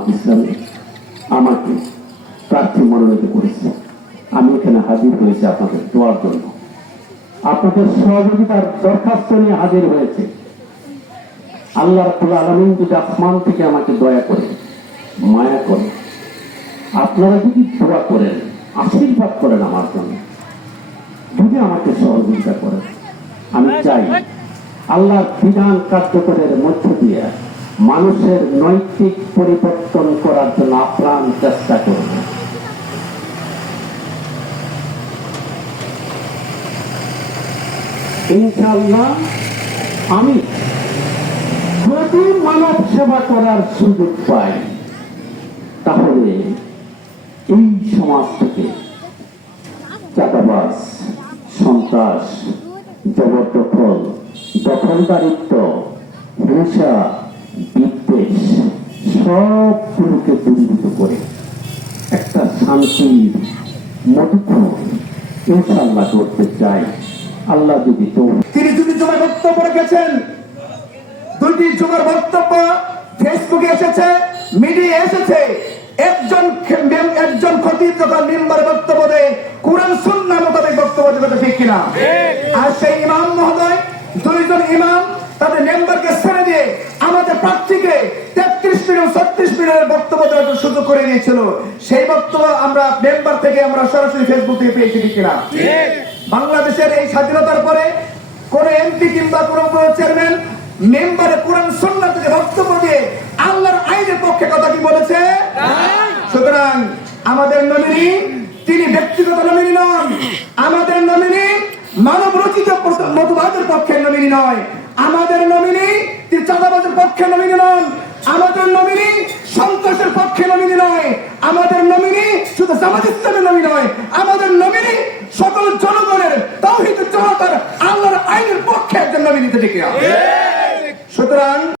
জামাত ইসলামী আমাকে প্রার্থী মনোনীত করেছে। আমি এখানে হাজির হয়েছি আপনাদের দোয়ার জন্য, আপনাদের সহযোগিতার দরখাস্ত নিয়ে হাজির হয়েছে। আল্লাহ রাব্বুল আলামিন যদি আসমান থেকে আমাকে দয়া করে, মায়া করে, আপনারা যদি দোয়া করেন, আশীর্বাদ করেন আমার জন্য, যদি আমাকে সহযোগিতা করেন, আমি চাই আল্লাহর বিধান কার্যকরের মধ্য দিয়ে মানুষের নৈতিক পরিবর্তন করার জন্য আপ্রাণ চেষ্টা করব। ইনশাআল্লাহ আমি যদি মানব সেবা করার সুযোগ পাই, তাহলে এই সমাজ থেকে চাঁদাবাজ, সন্ত্রাস, জবরদখল, দখলদারিত্ব, হিংসা, বিদ্বেষ সবগুলোকে দূরীভূত করে একটা শান্তির মধুক্ষণ ইনশাআল্লাহ করতে চাই। আল্লাহ যদি তিনি দুটি জমার বক্তব্য রেখেছেন, দুইটি জমার বক্তব্য ফেসবুকে এসেছে, মিডিয়া এসেছে। একজন খতিব যখন মিম্বারে বক্তব্য দেয়, কুরআন সুন্নাহ মোতাবেক বক্তব্য দেবে, ঠিক কিনা? আর সেই ইমাম মহোদয়, দুইজন ইমাম তাদের মেম্বারকে ছেড়ে দিয়ে আমাদের প্রার্থীকে 33 মিনিট 36 মিনিটের বক্তব্য দেওয়ার সুযোগ করে দিয়েছিল। সেই বক্তব্য আমরা মেম্বার থেকে আমরা সরাসরি ফেসবুক থেকে পেয়েছি, ঠিক কিনা? বাংলাদেশের এই স্বাধীনতার পরে কোন এমপি কিংবা কোন চেয়ারম্যান মেম্বারে কোরআন সুন্নাহ থেকে বক্তব্য দিয়ে আল্লাহর আইনের পক্ষে কথা কি বলেছে? সুতরাং আমাদের নমিনি তিনি ব্যক্তিগত নমিনি নন, আমাদের নমিনি মানব রচিত মতবাদের পক্ষে নমিনি নয়, আমাদের নমিনি তিনি চাঁদাবাজের পক্ষে নমিনি নন, আমাদের নমিনি সন্ত্রাসের পক্ষে নমিনি নয়, আমাদের নমিনি শুধু জামাত ইসলামের নমিনি নয়, আমাদের নমিনি সকল জনগণের তাওহীদের জনতার আল্লাহর আইনের পক্ষে একজন নমিনি। সুতরাং